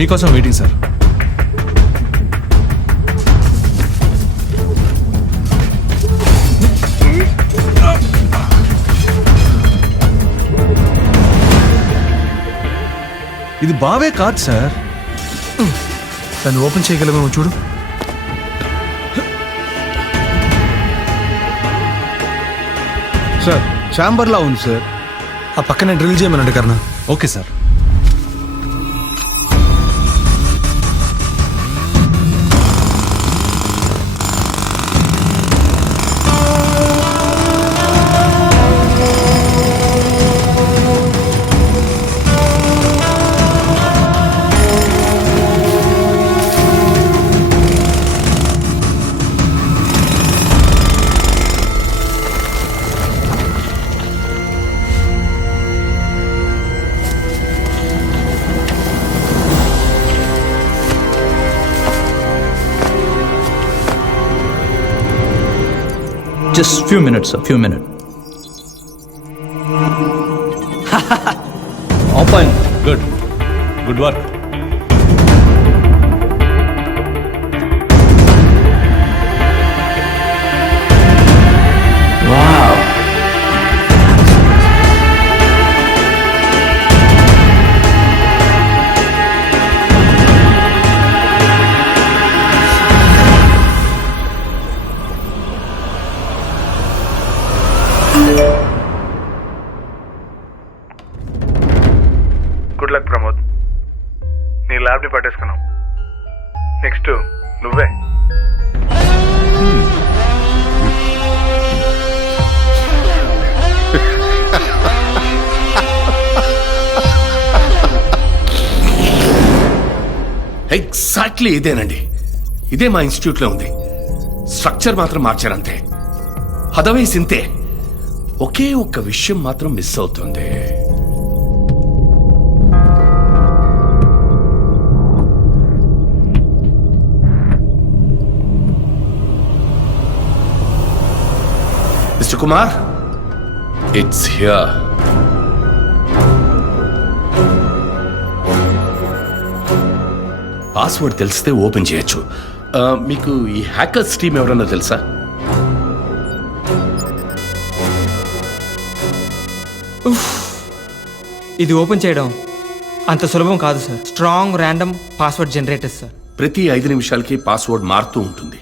మీకోసం waiting sir. ఇది బావే కాదు సార్. దాన్ని ఓపెన్ చేయగలమేమో చూడు. సార్ ఛాంబర్లా ఉంది సార్. ఆ పక్కనే డ్రిల్ చేయమనండి Karna. Okay sir. Just few minutes, sir. Few minutes. Open. Good good work. Wow. Good luck Pramod. నీ ల్యాబ్ని పట్టేసుకున్నావు. నెక్స్ట్ నువ్వే. ఎగ్జాక్ట్లీ ఇదేనండి. ఇదే మా ఇన్స్టిట్యూట్లో ఉంది. స్ట్రక్చర్ మాత్రం మార్చారంతే. అదర్వైజ్ ఇంతే. ఒకే ఒక్క విషయం మాత్రం మిస్ అవుతుంది. Mister Kumar, it's here. Password తెలిస్తే ఓపెన్ చేయొచ్చు. మీకు ఈ హ్యాకర్స్ టీమ్ ఎవరన్నా తెలుసా? ఇది ఓపెన్ చేయడం అంత సులభం కాదు sir. Strong random password generator sir. ప్రతి 5 నిమిషాలకి పాస్వర్డ్ మారుతూ ఉంటుంది.